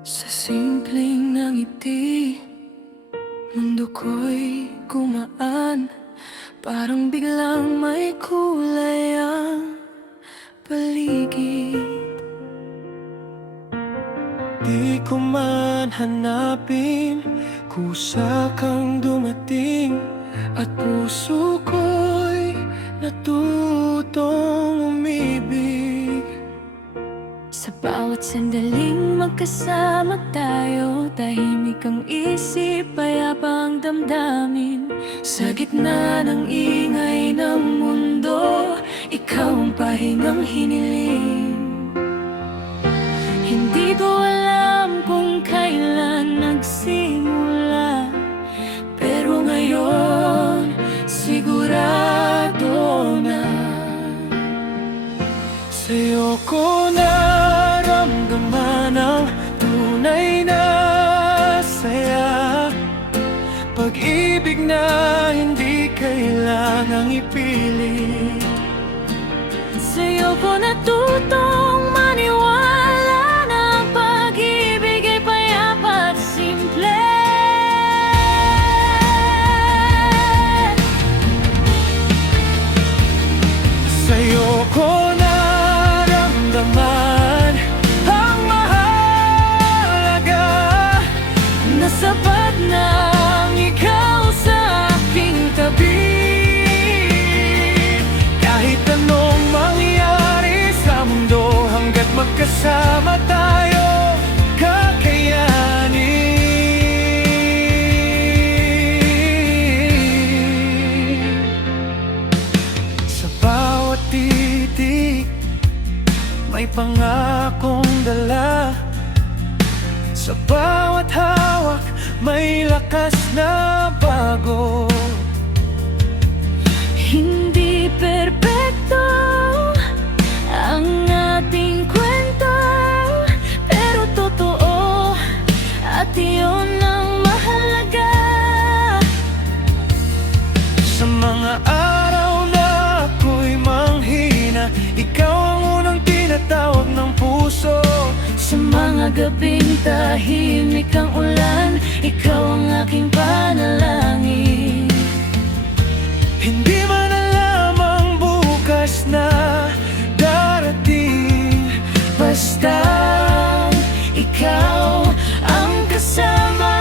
Sa simpleng ngiti, mundo ko'y gumaan. Parang biglang may kulay ang paligid. Di ko man hanapin, kusa kang dumating, at puso ko'y natutong umibig. Sa bawat sandaling magkasama tayo, tahimik ang isip, payapa ang damdamin. Sa gitna ng ingay ng mundo, ikaw ang pahingang hiniling. Hindi ko alam kung kailan nagsimula, pero ngayon sigurado na. Sa'yo ko naramdaman ang tunay na saya, pag-ibig na hindi kailangang ipilit. Sa'yo ko natutong maniwala na ang pag-ibig ay payapa at simple. Sa'yo ko naramdaman ang mahalaga, na sapat na ang ikaw sa aking tabi. Kahit anong mangyari sa mundo, hanggat magkasama tayo, kakayanin. Sa bawat titik may pangakong dala, sa bawat hawak may lakas na bago. Hindi perpekto ang ating kwento, pero totoo, at iyon ang mahalaga. Sa mga araw na ako'y manghina, ikaw ang unang tinatawag ng puso. Sa mga gabing tahimik ang ulan, ikaw ang aking panalangin. Hindi man alam ang bukas na darating, basta ikaw ang kasama.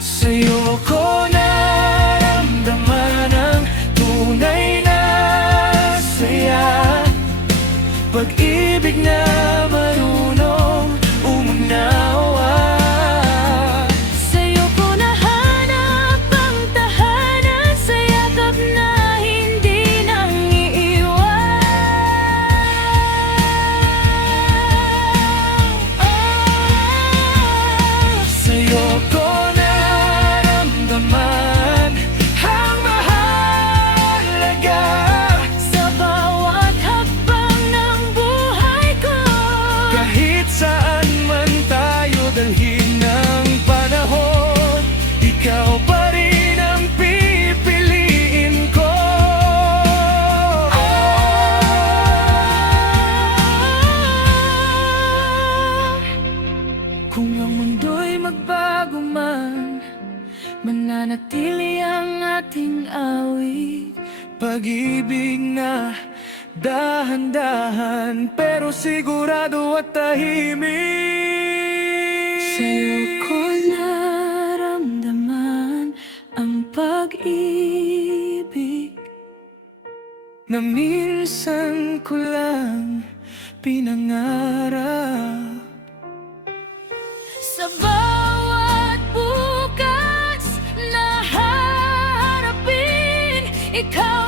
Sa'yo ko naramdaman ang tunay na saya, pag-ibig na marunong umunawa. Sa'yo ko nahanap ang tahanan, sa yakap na hindi nang iiwan. Sa'yo ko naramdaman ang mahalaga, sa bawat hakbang ng buhay ko. Kahit saan man tayo dalhin ng panahon, ikaw pa rin ang pipiliin ko. Kung ang mundo'y magbago man, mananatili ang ating awit. Pag-ibig na dahan-dahan, pero sigurado at tahimik. Sa'yo ko naramdaman ang pag-ibig, na minsan ko lang pinangarap. Sa bawat bukas na haharapin, ikaw